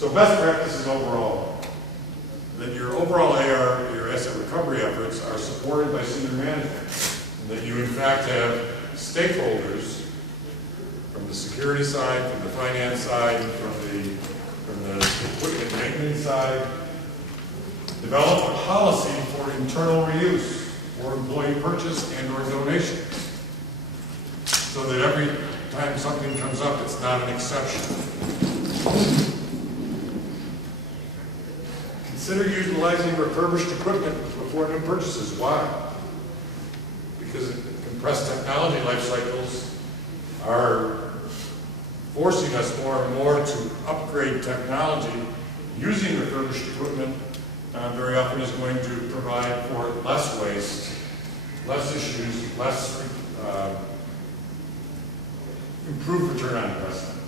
So best practices overall, that your overall AR, your asset recovery efforts are supported by senior management, and that you in fact have stakeholders from the security side, from the finance side, from the equipment maintenance side, develop a policy for internal reuse, for employee purchase and or donations, so that every time something comes up, it's not an exception. Consider utilizing refurbished equipment before new purchases. Why? Because compressed technology life cycles are forcing us more and more to upgrade technology. Using refurbished equipment very often is going to provide for less waste, less issues, less improved return on investment.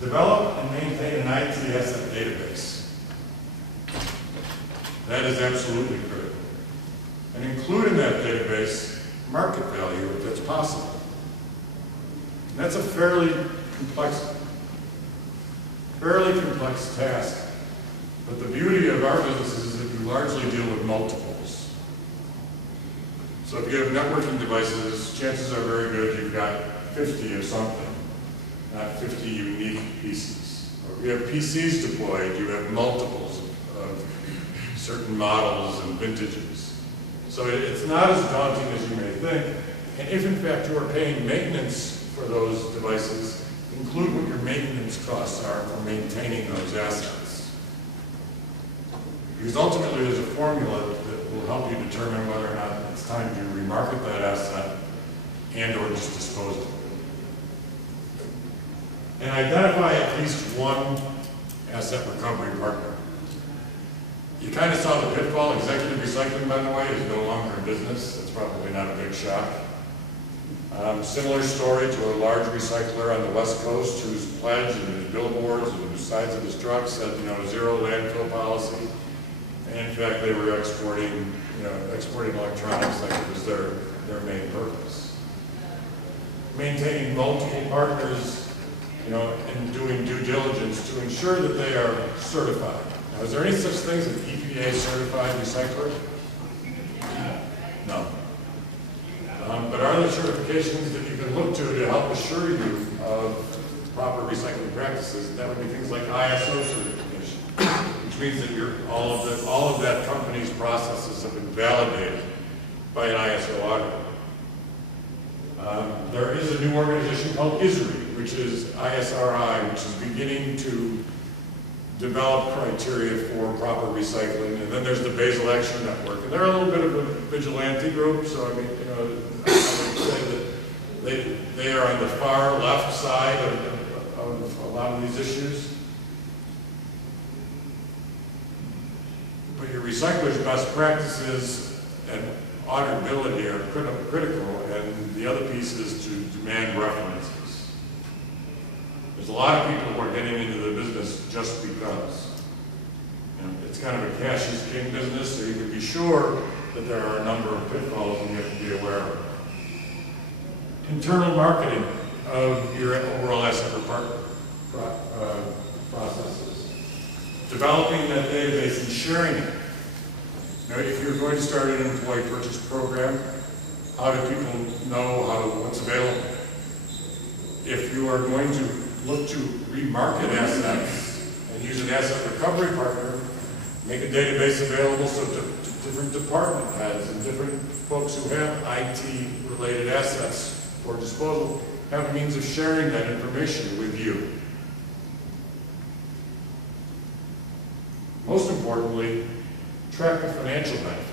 Develop and maintain an IT asset database. That is absolutely critical. And include in that database market value if that's possible. And that's a fairly complex task. But the beauty of our business is that you largely deal with multiples. So if you have networking devices, chances are very good you've got 50 of something, not 50 unique pieces. Or if you have PCs deployed, you have multiples of certain models and vintages. So it's not as daunting as you may think. And if in fact you are paying maintenance for those devices, include what your maintenance costs are for maintaining those assets. Because ultimately there's a formula that will help you determine whether or not it's time to remarket that asset and or just dispose of it. And identify at least one asset recovery partner. You kind of saw the pitfall. Executive recycling, by the way, is no longer in business. That's probably not a big shock. Similar story to a large recycler on the West Coast whose pledge and his billboards and the sides of his truck said, zero landfill policy. And in fact, they were exporting electronics like it was their main purpose. Maintaining multiple partners, and doing due diligence to ensure that they are certified. Now, is there any such thing as an EPA certified recycler? No. But are there certifications that you can look to help assure you of proper recycling practices? That would be things like ISO certification, which means that all of that company's processes have been validated by an ISO auditor. There is a new organization called ISRI, which is ISRI, which is beginning to develop criteria for proper recycling. And then there's the Basel Action Network. And they're a little bit of a vigilante group, so I would say that they are on the far left side of a lot of these issues. But your recycler's best practices and auditability are critical, and the other piece is to demand references. There's a lot of people who are getting into the business just because. It's kind of a cash is king business, so you can be sure that there are a number of pitfalls and you have to be aware of. Internal marketing of your overall asset processes. Developing that database and sharing it. If you're going to start an employee purchase program, how do people know what's available? If you are going to look to remarket assets and use an asset recovery partner, make a database available so different department heads and different folks who have IT-related assets for disposal have a means of sharing that information with you. Most importantly, track the financial benefit.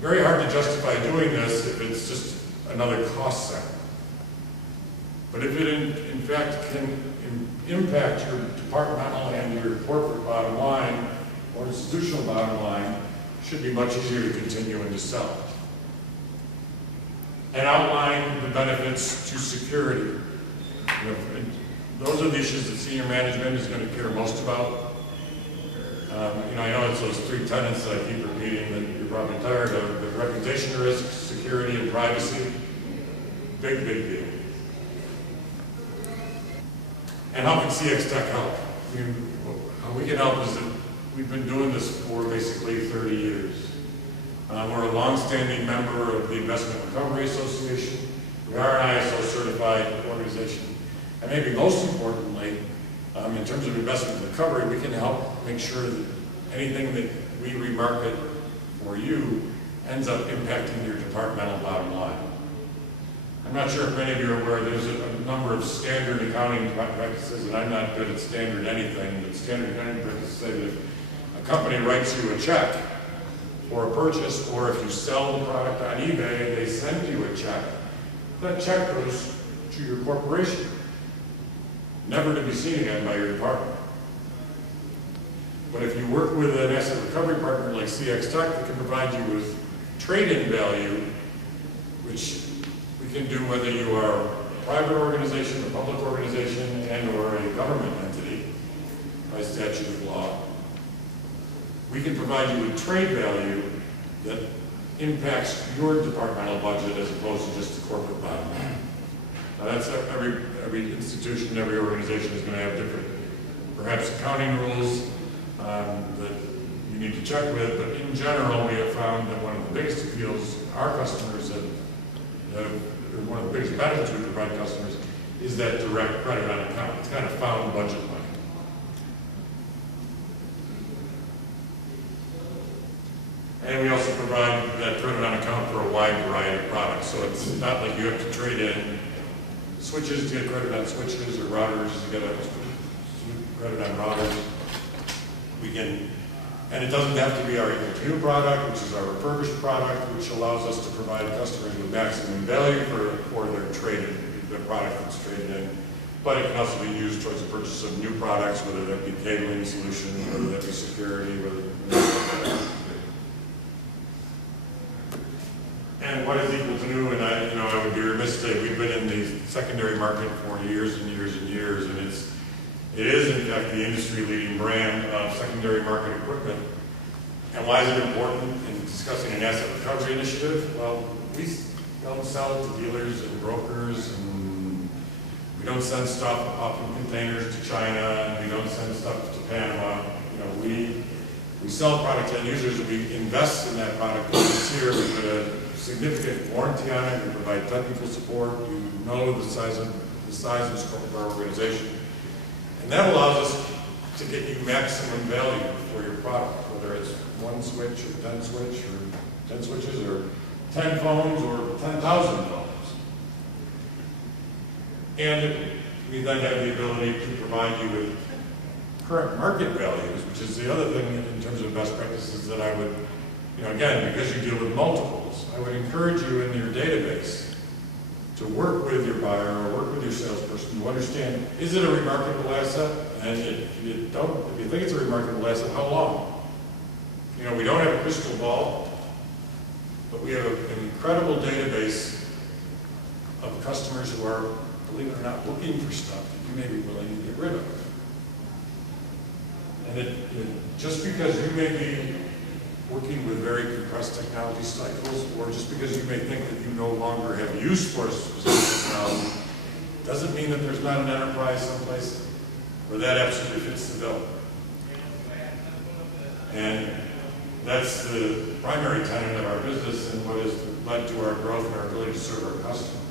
Very hard to justify doing this if it's just another cost center. But if it in fact can impact your departmental and your corporate bottom line or institutional bottom line, it should be much easier to continue and to sell. And outline the benefits to security. Those are the issues that senior management is going to care most about. I know it's those three tenets that I keep repeating that you're probably tired of, but reputation risk, security, and privacy, big deal. And how can CXtec help? I mean, how we can help is that we've been doing this for basically 30 years. We're a long-standing member of the Investment Recovery Association. We are an ISO certified organization. And maybe most importantly, in terms of investment recovery, we can help make sure that anything that we remarket for you ends up impacting your departmental bottom line. I'm not sure if many of you are aware, there's a number of standard accounting practices, and I'm not good at standard anything, but standard accounting practices say that if a company writes you a check for a purchase, or if you sell the product on eBay, they send you a check, that check goes to your corporation, never to be seen again by your department. But if you work with an asset recovery partner like CXtec that can provide you with trade-in value, which we can do whether you are a private organization, a public organization, and or a government entity by statute of law, we can provide you with trade value that impacts your departmental budget as opposed to just the corporate bottom line. Now that's every institution, every organization is going to have different, perhaps accounting rules that you need to check with, but in general we have found that one of the biggest appeals our customers one of the biggest benefits we provide customers is that direct credit on account. It's kind of found budget money. And we also provide that credit on account for a wide variety of products. So it's not like you have to trade in switches to get credit on switches or routers to get a credit on routers. We can, and it doesn't have to be our equal to new product, which is our refurbished product, which allows us to provide customers with maximum value for their product that's traded in. But it can also be used towards the purchase of new products, whether that be cabling solutions, whether that be security, And what is equal to new? And I would be remiss to say we've been in the secondary market for years and years and years, and it is in fact the industry-leading brand of secondary market equipment. And why is it important in discussing an asset recovery initiative? Well, we don't sell to dealers and brokers, and we don't send stuff up in containers to China, and we don't send stuff to Panama. We sell product to end users, and we invest in that product. This year we put a significant warranty on it. We provide technical support. You know the size and scope of our organization. And that allows us to get you maximum value for your product, whether it's one switch or 10 switches or 10 phones or 10,000 phones. And we then have the ability to provide you with current market values, which is the other thing in terms of best practices that I would, again, because you deal with multiples, I would encourage you in your database to work with your buyer or work with your salesperson to understand, is it a remarkable asset? And if you think it's a remarkable asset, how long? We don't have a crystal ball, but we have an incredible database of customers who are, believe it or not, looking for stuff that you may be willing to get rid of. And just because you may be working with very compressed technology cycles, or just because you may think that you no longer have use for specific technology, doesn't mean that there's not an enterprise someplace where that absolutely fits the bill. And that's the primary tenet of our business and what has led to our growth and our ability to serve our customers.